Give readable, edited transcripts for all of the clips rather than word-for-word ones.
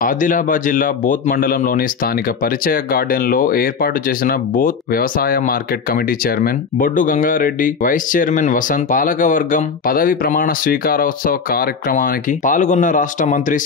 ఆదిలాబాద్ జిల్లా బోత్ మండలంలోని స్థానిక పరిచయ గార్డెన్లో ఏర్పాటు చేసిన బోత్ వ్యవసాయ మార్కెట్ కమిటీ చైర్మన్ బొడ్డు గంగారెడ్డి, వైస్ చైర్మన్ వసంత్, పాలకవర్గం పదవి ప్రమాణ స్వీకారోత్సవ కార్యక్రమానికి పాల్గొన్న రాష్ట్ర మంత్రి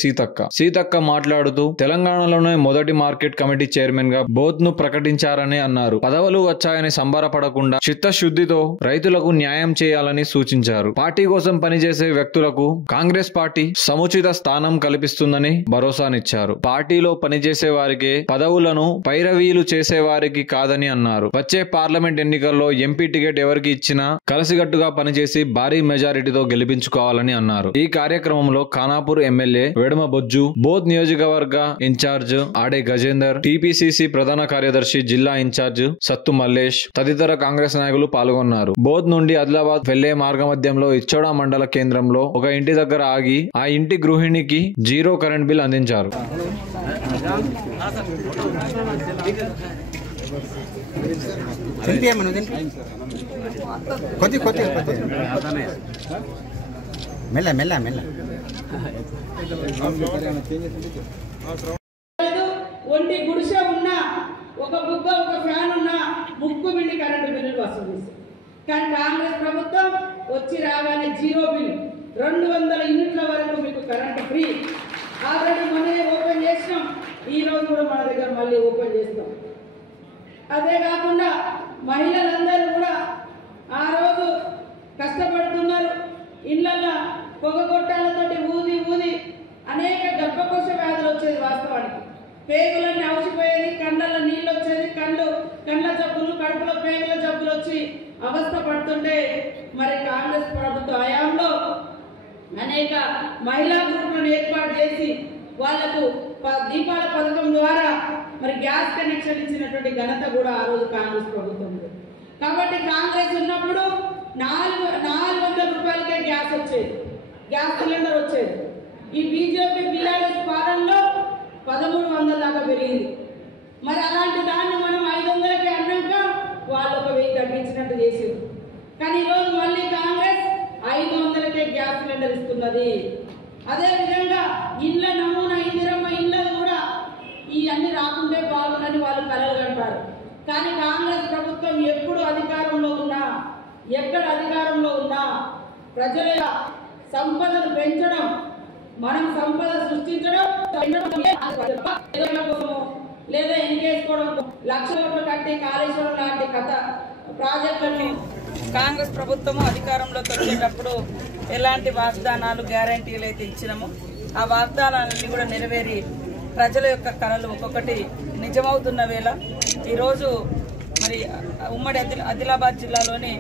సీతక్క మాట్లాడుతూ తెలంగాణలోనే మొదటి మార్కెట్ కమిటీ చైర్మన్ గా బోత్ ను ప్రకటించారని అన్నారు. పదవులు వచ్చాయని సంబరపడకుండా చిత్తశుద్ధితో రైతులకు న్యాయం చేయాలని సూచించారు. పార్టీ కోసం పనిచేసే వ్యక్తులకు కాంగ్రెస్ పార్టీ సముచిత స్థానం కల్పిస్తుందని భరోసానిచ్చారు. పార్టీలో పనిచేసే వారికి పదవులను పైరవీలు చేసే వారికి కాదని అన్నారు. వచ్చే పార్లమెంట్ ఎన్నికల్లో ఎంపీ టికెట్ ఎవరికి ఇచ్చినా కలిసికట్టుగా పనిచేసి భారీ మెజారిటీతో గెలిపించుకోవాలని అన్నారు. ఈ కార్యక్రమంలో ఖానాపూర్ ఎమ్మెల్యే వెడమ బొజ్జు, బోత్ నియోజకవర్గ ఇన్ఛార్జ్ ఆడే గజేందర్, టీపీసీసీ ప్రధాన కార్యదర్శి జిల్లా ఇన్ఛార్జ్ సత్తు మల్లేష్ తదితర కాంగ్రెస్ నాయకులు పాల్గొన్నారు. బోత్ నుండి ఆదిలాబాద్ వెళ్లే మార్గమధ్యంలో ఇచ్చోడ మండల కేంద్రంలో ఒక ఇంటి దగ్గర ఆగి ఆ ఇంటి గృహిణికి 0 కరెంట్ బిల్ అందించారు. ఒంటి గుడిసె ఉన్నా, ఒక బుగ్గ ఒక ఫ్యాన్ ఉన్నా ముక్కు బిల్లి కరెంటు బిల్లులు వసూలు చేశారు. కానీ కాంగ్రెస్ ప్రభుత్వం వచ్చి రాగానే 0 బిల్, 200 యూనిట్ల వరకు మీకు కరెంటు ఫ్రీ. ఆల్రెడీ మనమే ఓపెన్ చేసినాం, ఈ రోజు కూడా మన దగ్గర మళ్ళీ ఓపెన్ చేస్తాం. అదే కాకుండా మహిళలందరూ కూడా ఆ రోజు కష్టపడుతున్నారు. ఇళ్లలో పొగగొట్టాలతోటి ఊది ఊది అనేక గర్భకోశ వ్యాధులు వచ్చేది. వాస్తవానికి పేగులన్నీ అవసిపోయేది, కళ్ళల్లో నీళ్ళు వచ్చేది, కళ్ళ జబ్బులు, కడుపులో పేగుల జబ్బులు వచ్చి అవస్థ పడుతుంటే మరి కాంగ్రెస్ ప్రభుత్వ హయాంలో అనేక మహిళా గ్రూపులను ఏర్పాటు చేసి వాళ్లకు దీపాల పథకం ద్వారా మరి గ్యాస్ కనెక్షన్ ఇచ్చినటువంటి ఘనత కూడా ఆ రోజు కాంగ్రెస్ ప్రభుత్వం. కాబట్టి కాంగ్రెస్ ఉన్నప్పుడు 400 రూపాయలకే గ్యాస్ వచ్చేది, గ్యాస్ సిలిండర్ వచ్చేది. ఈ బీజేపీ బీఆర్ఎస్ పాలనలో 1300 దాకా పెరిగింది. మరి అలాంటి దాన్ని మనం 500కే అన్నాక వాళ్ళు 1000 తగ్గించినట్టు చేసేది. కానీ ఈరోజు మళ్ళీ కాంగ్రెస్ 500కే గ్యాస్ సిలిండర్ ఇస్తున్నది. అదేవిధంగా ఇళ్ల నమూనా ఇందిరమ్మ ఇళ్లను కూడా ఇవన్నీ రాకుంటే బాగుందని వాళ్ళు కలలు కంటారు. కానీ కాంగ్రెస్ ప్రభుత్వం ఎప్పుడు అధికారంలో ఉన్నా, ఎక్కడ అధికారంలో ఉన్నా ప్రజల సంపదను పెంచడం, మనం సంపద సృష్టించడం లేదా ఎన్నికేసుకోవడం, 1,00,000 కోట్లు కట్టి కాళేశ్వరం లాంటి కథ ప్రాజెక్టులను కాంగ్రెస్ ప్రభుత్వము అధికారంలోకి వచ్చేటప్పుడు ఎలాంటి వాగ్దానాలు, గ్యారంటీలు అయితే ఇచ్చినామో ఆ వాగ్దానాలన్నీ కూడా నెరవేరి ప్రజల యొక్క కళలు ఒక్కొక్కటి నిజమవుతున్న వేళ ఈరోజు మరి ఉమ్మడి ఆదిలాబాద్ జిల్లాలోని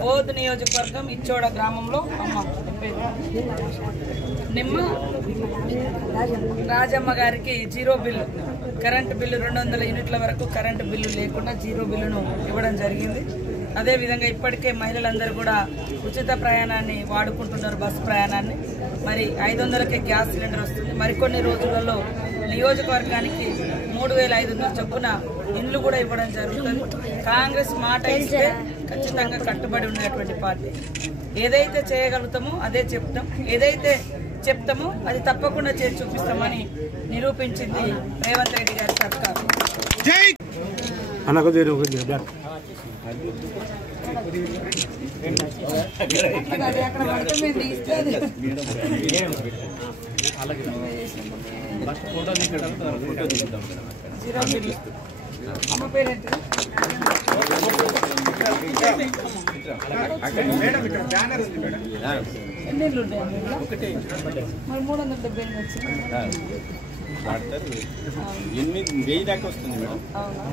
బోధ్ నియోజకవర్గం ఇచ్చోడ గ్రామంలో నిమ్మ రాజమ్మ గారికి 0 బిల్లు, కరెంటు బిల్లు 200 యూనిట్ల వరకు కరెంటు బిల్లు లేకుండా 0 బిల్లును ఇవ్వడం జరిగింది. అదేవిధంగా ఇప్పటికే మహిళలందరూ కూడా ఉచిత ప్రయాణాన్ని వాడుకుంటున్నారు, బస్సు ప్రయాణాన్ని. మరి 500కే గ్యాస్ సిలిండర్ వస్తుంది. మరికొన్ని రోజులలో నియోజకవర్గానికి 3500 చొప్పున ఇండ్లు కూడా ఇవ్వడం జరుగుతుంది. కాంగ్రెస్ మాట ఇస్తే ఖచ్చితంగా కట్టుబడి ఉండేటువంటి పార్టీ. ఏదైతే చేయగలుగుతామో అదే చెప్తాం, ఏదైతే చెప్తామో అది తప్పకుండా చేసి చూపిస్తామని నిరూపించింది రేవంత్ రెడ్డి గారి సర్కారు. అమ్మ పేరెంట్ ఎన్ని ఇళ్ళు ఉంటాయి? మరి 370 వచ్చింది. 8,000 దాకా వస్తుంది మేడం. అవునా?